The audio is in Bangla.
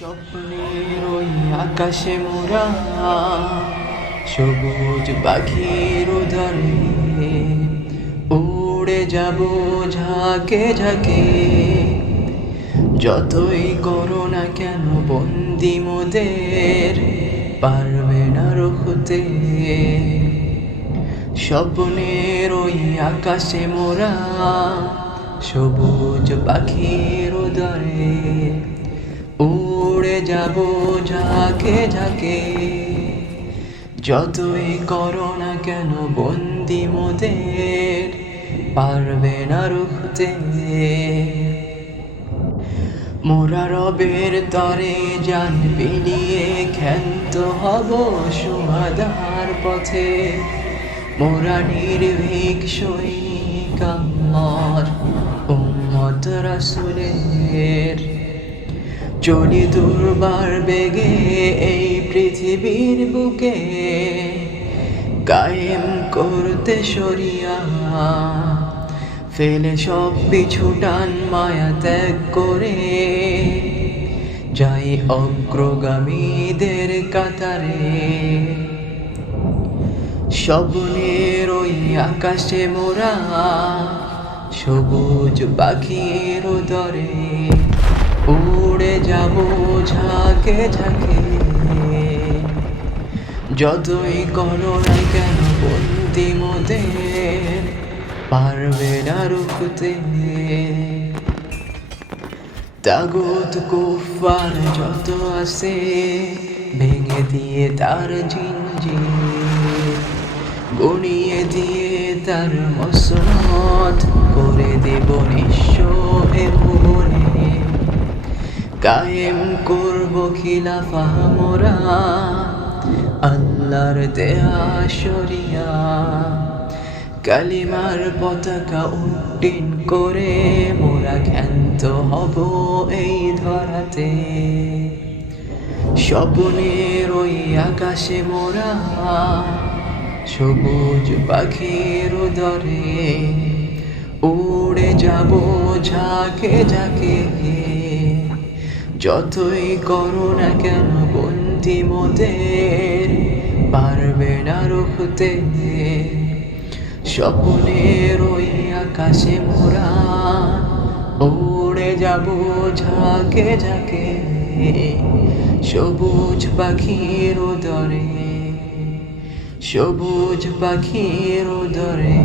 স্বপ্নের ওই আকাশে মোরা, সবুজ পাখির উদারে। উড়ে যাব ঝাঁকে ঝাঁকে, যতই করো না কেন বন্দি মোদের, পারবে না রুখতে। স্বপ্নের ওই আকাশে মোরা, সবুজ পাখির উড়ে যাব ঝাঁকে ঝাঁকে। যতই করো না কেন বন্দি মোদের, পারবে না রুখতে। মোরা রবের তরে জান বিলিয়ে ক্ষান্ত হব সুহাদার পথে। মোরা নির্ভীক সৈনিক আমার উম্মত রাসুলের। চলি দুর্বার বেগে এই পৃথিবীর বুকে কায়েম করতে সরিয়া ফেলে সব পিছু টান মায়া ত্যাগ করে। যাই অগ্রগামীদের কাতারে, স্বপ্নের ওই আকাশে মোরা সবুজ পাখির দরে। উড়ে যাব ঝাঁকে ঝাঁকে। যতই করো না কেন বন্দি মোদের পারবে না রুখতে। তাগুত কুফার যত আছে, ভেঙে দিয়ে তার ঝিঞ্জির গড়িয়ে দিয়ে তার মসনত করে দেব নিঃস্ব কায়েম করব খিলাফা মোরা, আল্লাহর দেয়া শরিয়া। কালিমার পতাকা উড্ডিন করে মোরা ক্ষান্ত হব এই ধরাতে। স্বপনের ওই আকাশে মোরা, সবুজ পাখির উদরে উড়ে যাব ঝাঁকে ঝাঁকে যতই করো না কেন বন্দি মোদের, পারবে না রুখতে। স্বপ্নের ওই আকাশে মোরা উড়ে যাব ঝাঁকে ঝাঁকে, সবুজ পাখির উদরে, সবুজ পাখির উদরে।